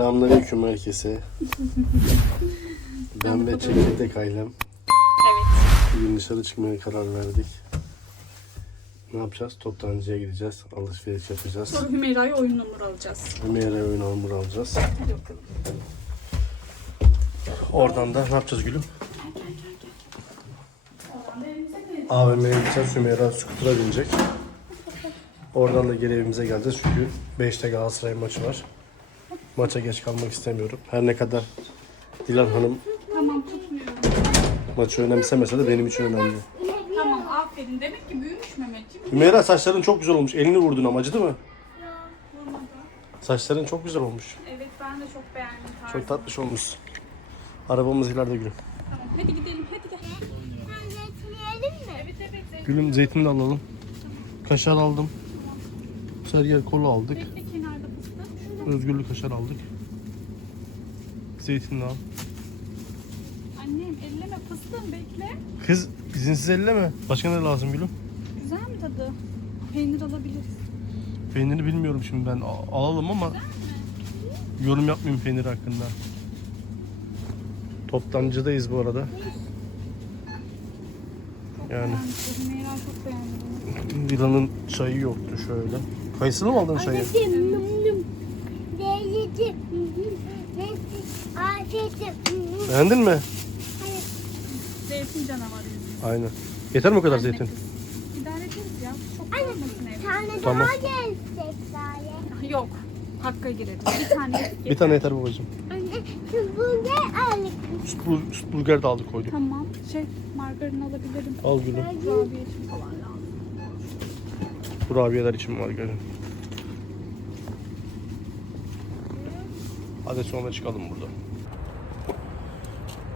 Selamünaleyküm herkese. ben ve çekirdek ailem Evet. bugün dışarı çıkmaya karar verdik. Ne yapacağız? Toptancıya gideceğiz. Alışveriş yapacağız. Sonra Hümeyra'ya oyun hamuru alacağız. Hümeyre oyun hamuru alacağız. Hadi bakalım. Oradan da ne yapacağız gülüm? AVM'ye gideceğiz. Hümeyra skutura binecek. Oradan da geri evimize geleceğiz çünkü 5'te Galatasaray maçı var. Maça geç kalmak istemiyorum. Her ne kadar Dilan Hanım Tamam tutmuyorum. maçı önemsemese de benim için önemli. Tamam aferin. Demek ki büyümüş Mehmetciğim. Hümeyra saçların çok güzel olmuş. Elini vurdun ama acıdı mı? Vurmadı. Saçların çok güzel olmuş. Evet ben de çok beğendim tarzı. Çok tatlış olmuş. Arabamız ileride gülüm. Tamam hadi gidelim hadi gel. Zeytinleyelim mi? Evet evet. Gülüm zeytin de alalım. Kaşar aldım. Sarıyer kolu aldık. Özgürlük kaşar aldık. Zeytin de al. Annem elleme fıstığım bekle. Kız izinsiz elleme. Başka ne lazım gülüm? Güzel mi tadı? Peynir alabiliriz. Peyniri bilmiyorum şimdi ben. A- alalım ama yorum yapmayayım peynir hakkında. Toptancıdayız bu arada. Yani Beğendim. Çok beğendi. Dilan'ın çayı yoktu şöyle. Kayısılı mı aldın çayı? Anneciğim Afiyetçim. Beğendin mi? Zeytin canavarıyız. Aynen. Yeter mi o kadar Anne zeytin? kız. İdare ederiz ya. Çok Anne olmasın evde. tane Tamam. daha gelsek Zaya. Yok. Hakka girelim. Bir tane yedik. Bir tane yeter babacığım. Anne süpürge aldık. Süt, bul- süt bulgar da aldık koyduk. Tamam. Şey margarin alabilirim. Al gülüm. Kurabiye için falan lazım. Kurabiyeler için var gülüm. Hadi sonra çıkalım burada.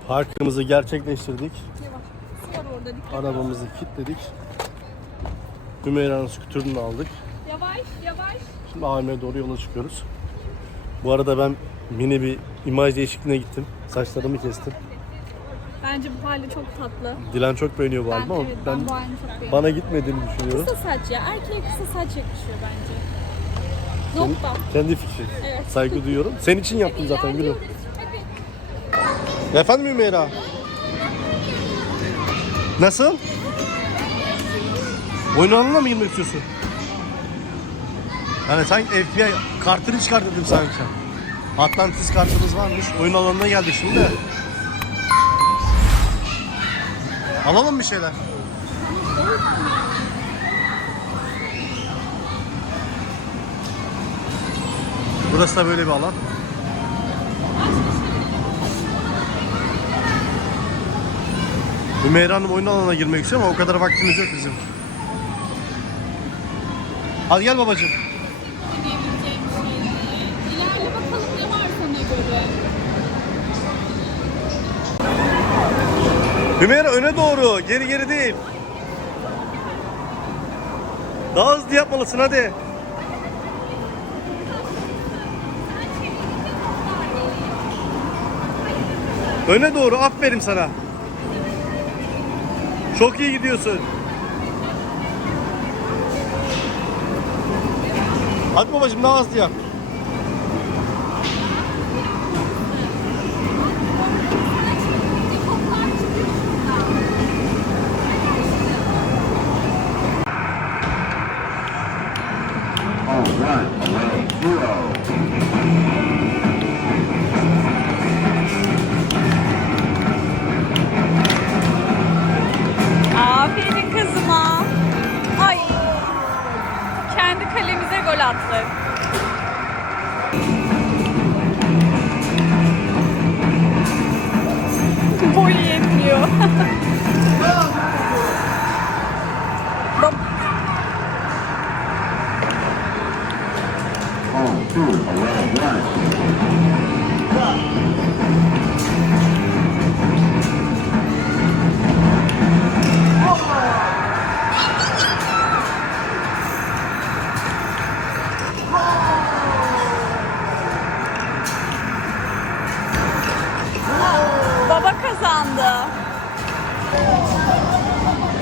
Parkımızı gerçekleştirdik. Yavaş. Su var orada dikkat. Arabamızı kilitledik. Hümeyra'nın skuterını aldık. Yavaş yavaş. Şimdi AVM'ye doğru yola çıkıyoruz. Bu arada ben mini bir imaj değişikliğine gittim. Saçlarımı kestim. Bence bu hali çok tatlı. Dilan çok beğeniyor bu halimi ama evet, ben ben bu halini çok bana gitmediğini düşünüyorum. Kısa saç ya. Erkeğe kısa saç yakışıyor bence. Nokta. Kendi fikri. Evet. Saygı duyuyorum. Senin için yaptım zaten gülüm. Efendim Hümeyra? Nasıl? Oyun alanına mı girmek istiyorsun? Yani sanki FBI kartını çıkart dedim sanki. Atlantis kartımız varmış. Oyun alanına geldik şimdi. Alalım bir şeyler. Burası da böyle bir alan. Hümeyra Hanım oyun alanına girmek istiyor ama o kadar vaktimiz yok bizim. Hadi gel babacığım. İlerle bakalım ne var sana göre. Hümeyra öne doğru, geri geri değil. Daha hızlı yapmalısın hadi. Öne doğru, aferin sana. Çok iyi gidiyorsun. Hadi babacığım daha hızlı.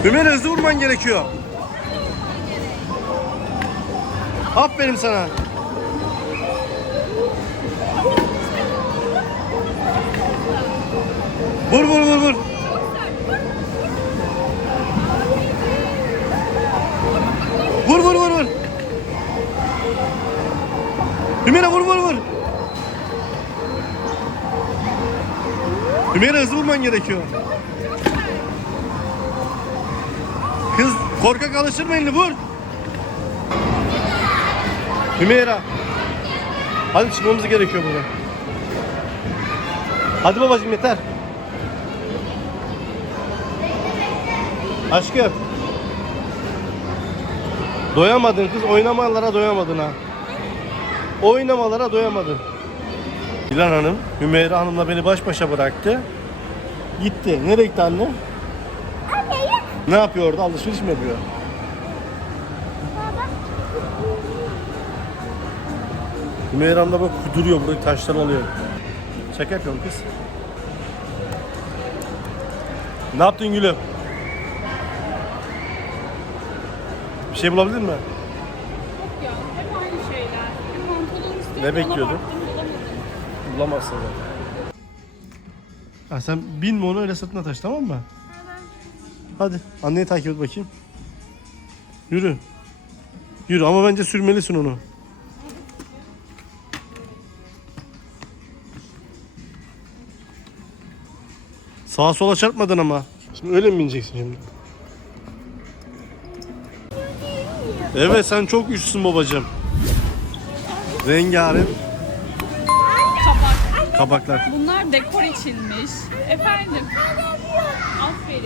Ömer hızlı vurman gerekiyor. Aferin sana. Vur vur vur vur. Vur vur vur vur. Hümeyra vur vur vur. Hümeyra hızlı vurman gerekiyor. Kız korkak alışır mı elini vur. Hümeyra. Hadi çıkmamız gerekiyor buradan. Hadi babacığım yeter. Aşkım. Doyamadın kız oynamalara doyamadın ha. Oynamalara doyamadın. Dilan Hanım, Hümeyra Hanım'la beni baş başa bıraktı. Gitti. Nereye gitti anne? Ne yapıyor orada? Alışveriş mi yapıyor? Baba. Hümeyra Hanım da bak kuduruyor burada taşlar alıyor. Şaka yapıyorum kız. Ne yaptın gülüm? Bir şey bulabildin mi? Yok ya hep aynı şeyler. Bir pantolon istiyorum. Ne ona bekliyordun? baktım, bulamadım. Bulamazsın zaten. Ha, sen binme onu öyle sırtına taş tamam mı? Hadi anneyi takip et bakayım. Yürü. Yürü ama bence sürmelisin onu. Sağa sola çarpmadın ama. Şimdi öyle mi bineceksin şimdi? Evet sen çok güçlüsün babacığım. Rengarenk Kabak. kabaklar. Bunlar dekor içinmiş. Efendim.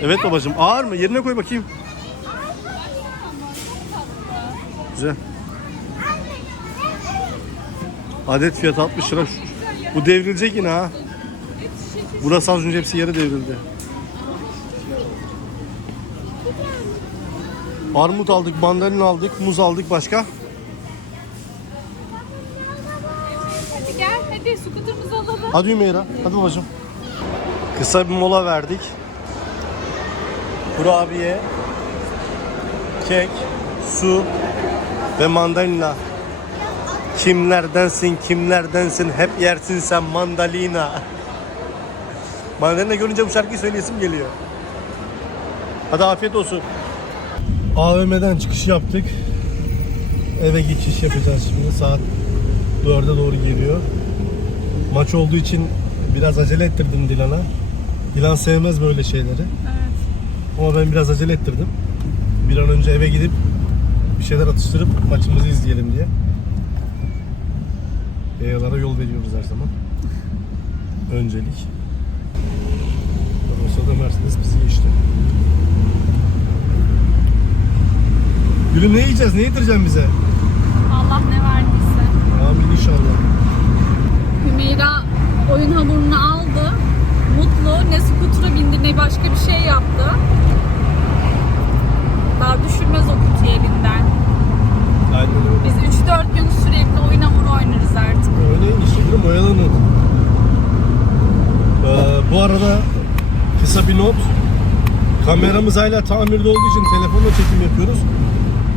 Evet babacığım ağır mı? Yerine koy bakayım. Güzel. Adet fiyatı 60 lira. Bu devrilecek yine ha. Burası az önce hepsi yere devrildi. Armut aldık, mandalina aldık, muz aldık başka. Hadi gel hadi skuterımızı alalım. Hadi Hümeyra, hadi babacığım. Kısa bir mola verdik. Kurabiye, kek, su ve mandalina. Kimlerdensin, kimlerdensin, hep yersin sen mandalina. Mandalina görünce bu şarkıyı söyleyesim geliyor. Hadi afiyet olsun. AVM'den çıkış yaptık. Eve geçiş yapacağız şimdi. Saat 4'e doğru geliyor. Maç olduğu için biraz acele ettirdim Dilan'a. Dilan sevmez böyle şeyleri. Ama ben biraz acele ettirdim. Bir an önce eve gidip bir şeyler atıştırıp maçımızı izleyelim diye. Yayalara yol veriyoruz her zaman. Öncelik. Olsa da Mercedes bizi geçti. Gülüm ne yiyeceğiz? Ne yedireceğim bize? Allah ne verdiyse. Amin inşallah. Hümeyra oyun hamurunu aldı. Mutlu. Ne skutura bindi ne başka bir şey yaptı. Daha düşürmez o kutuyu elinden. Aynen öyle. Biz 3-4 gün sürekli oyun hamuru oynarız artık. Öyle işte gülüm oyalanın. Ee, bu arada kısa bir not. Kameramız hala tamirde olduğu için telefonla çekim yapıyoruz.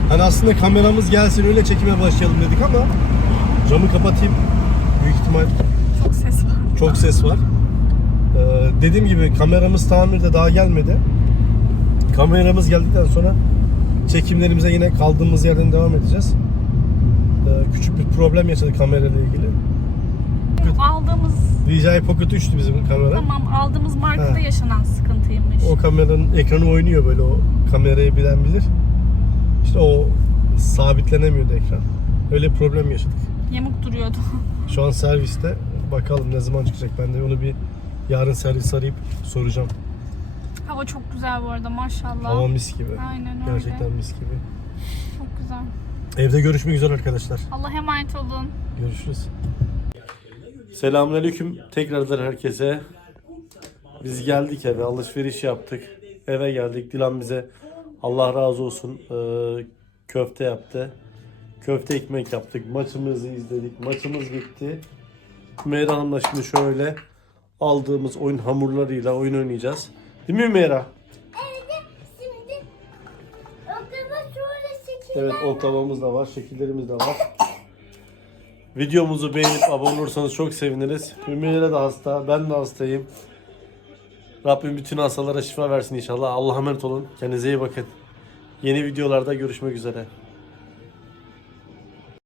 Hani aslında kameramız gelsin öyle çekime başlayalım dedik ama camı kapatayım. Büyük ihtimal Çok ses var. çok ses var. Ee, dediğim gibi kameramız tamirde daha gelmedi. Kameramız geldikten sonra çekimlerimize yine kaldığımız yerden devam edeceğiz. Ee, küçük bir problem yaşadık kamerayla ilgili. Aldığımız DJI Pocket 3'tü bizim kamera. tamam aldığımız markada Ha. yaşanan sıkıntıymış. O kameranın ekranı oynuyor böyle o kamerayı bilen bilir. İşte o sabitlenemiyordu ekran. Öyle problem yaşadık. Yamuk duruyordu. Şu an serviste. Bakalım ne zaman çıkacak. Ben de onu bir yarın servis arayıp soracağım. Hava çok güzel bu arada maşallah. Hava mis gibi. Aynen öyle. Gerçekten mis gibi. Çok güzel. Evde görüşmek üzere arkadaşlar. Allah emanet olun. Görüşürüz. Selamünaleyküm tekrardan herkese. Biz geldik eve, alışveriş yaptık. Eve geldik. Dilan bize Allah razı olsun eee, köfte yaptı. Köfte ekmek yaptık. Maçımızı izledik. Maçımız bitti. Meyra Hanım'la şimdi şöyle aldığımız oyun hamurlarıyla oyun oynayacağız. Değil mi Meyra? Evet şimdi okulda şöyle şekiller. Evet oklavamız da var, şekillerimiz de var. Videomuzu beğenip abone olursanız çok seviniriz. Hümeyra da hasta, ben de hastayım. Rabbim bütün hastalara şifa versin inşallah. Allah'a emanet olun. Kendinize iyi bakın. Yeni videolarda görüşmek üzere.